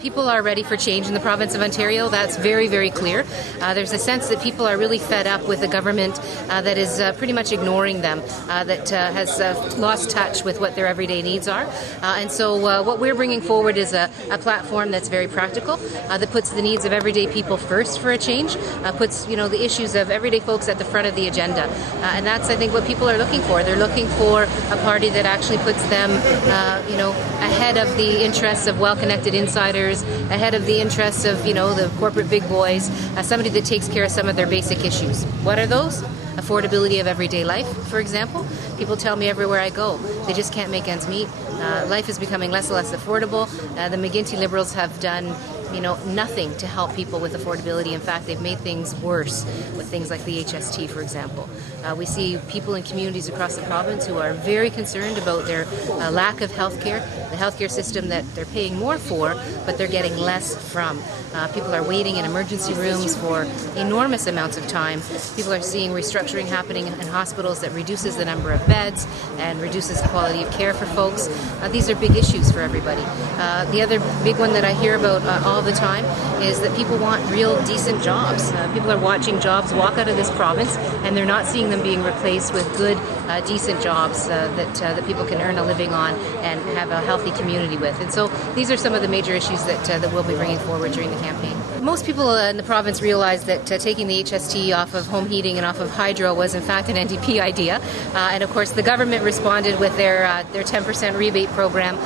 People are ready for change in the province of Ontario. That's very, very clear. There's a sense that people are really fed up with a government that is pretty much ignoring them, that has lost touch with what their everyday needs are. And so what we're bringing forward is a platform that's very practical, that puts the needs of everyday people first for a change, puts the issues of everyday folks at the front of the agenda. And that's, I think, what people are looking for. They're looking for a party that actually puts them ahead of the interests of well-connected insiders, ahead of the interests of, the corporate big boys, somebody that takes care of some of their basic issues. What are those? Affordability of everyday life, for example. People tell me everywhere I go, they just can't make ends meet. Life is becoming less and less affordable. The McGuinty Liberals have done nothing to help people with affordability. In fact, they've made things worse with things like the HST, for example. We see people in communities across the province who are very concerned about their lack of health care, the healthcare system that they're paying more for, but they're getting less from. People are waiting in emergency rooms for enormous amounts of time. People are seeing restructuring happening in hospitals that reduces the number of beds and reduces the quality of care for folks. These are big issues for everybody. The other big one that I hear about all the time is that people want real decent jobs. People are watching jobs walk out of this province and they're not seeing them being replaced with good, decent jobs that people can earn a living on and have a healthy community with. And so these are some of the major issues that we'll be bringing forward during the campaign. Most people in the province realize that taking the HST off of home heating and off of hydro was in fact an NDP idea. And of course the government responded with their 10% rebate program.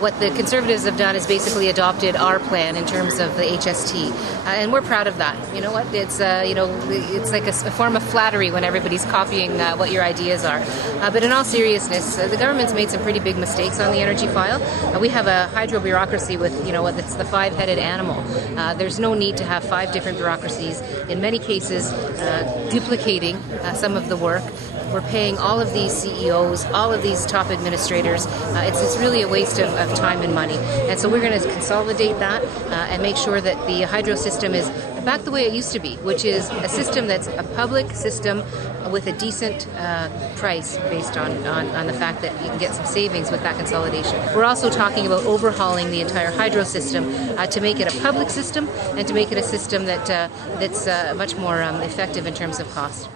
What the Conservatives have done is basically adopted our plan in terms of the HST. And we're proud of that. You know what? It's like a form of flattery when everybody's copying what your ideas are. But in all seriousness, the government's made some pretty big mistakes on the energy file. We have a hydro bureaucracy with, it's the five-headed animal. There's no need to have 5 different bureaucracies, in many cases duplicating some of the work. We're paying all of these CEOs, all of these top administrators. It's really a waste of time and money. And so we're going to consolidate that and make sure that the hydro system is back the way it used to be, which is a system that's a public system with a decent price based on the fact that you can get some savings with that consolidation. We're also talking about overhauling the entire hydro system to make it a public system and to make it a system that's much more effective in terms of cost.